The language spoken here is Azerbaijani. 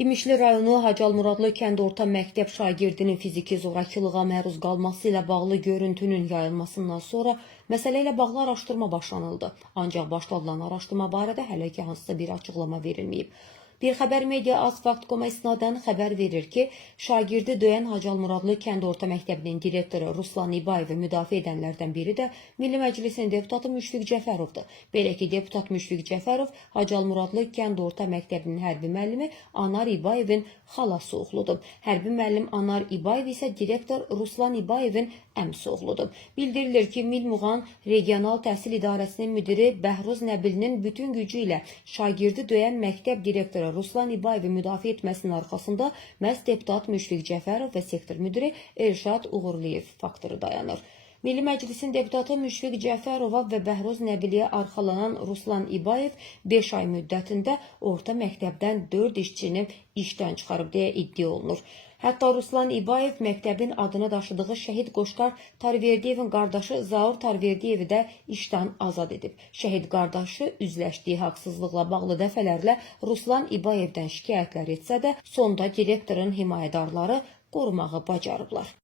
İmişli rayonu Hacalmuradlı kənd orta məktəb şagirdinin fiziki zorakılığa məruz qalması ilə bağlı görüntünün yayılmasından sonra məsələ ilə bağlı araşdırma başlanıldı. Ancaq başladılan araşdırma barədə hələ ki hansısa bir açıqlama verilməyib. Bir xəbər media Asfakt.com-a isnadən xəbər verir ki, şagirdi döyən Hacalmuradlı kənd orta məktəbinin direktoru Ruslan İbayevi müdafiə edənlərdən biri də Milli Məclisin deputatı Müşfiq Cəfərovdur. Belə ki, deputat Müşfiq Cəfərov Hacalmuradlı kənd orta məktəbinin hərbi müəllimi Anar İbayevin xalası oğludur. Hərbi müəllim Anar İbayev isə direktor Ruslan İbayevin əmsi oğludur. Bildirilir ki, Milmuğan Regional Təhsil İdarəsinin müdiri Bəhruz Nəbilinin bütün gücü ilə şagirdi döyən məktəb direktoru Ruslan İbayevi müdafiə etməsinin arxasında məhz deputat Müşfiq Cəfərov və sektor müdiri Elşad Uğurliyev faktoru dayanır. Milli Məclisin deputatı Müşfiq Cəfərova və Bəhruz Nəbiliyə arxalanan Ruslan İbayev 5 ay müddətində orta məktəbdən 4 işçini işdən çıxarıb deyə iddia olunur. Hətta Ruslan İbayev məktəbin adını daşıdığı şəhid Qoşqar Tarverdiyevin qardaşı Zaur Tarverdiyevi də işdən azad edib. Şəhid qardaşı üzləşdiyi haqsızlıqla bağlı dəfələrlə Ruslan İbayevdən şikayətlər etsə də, sonda direktorun himayədarları qorumağı bacarıblar.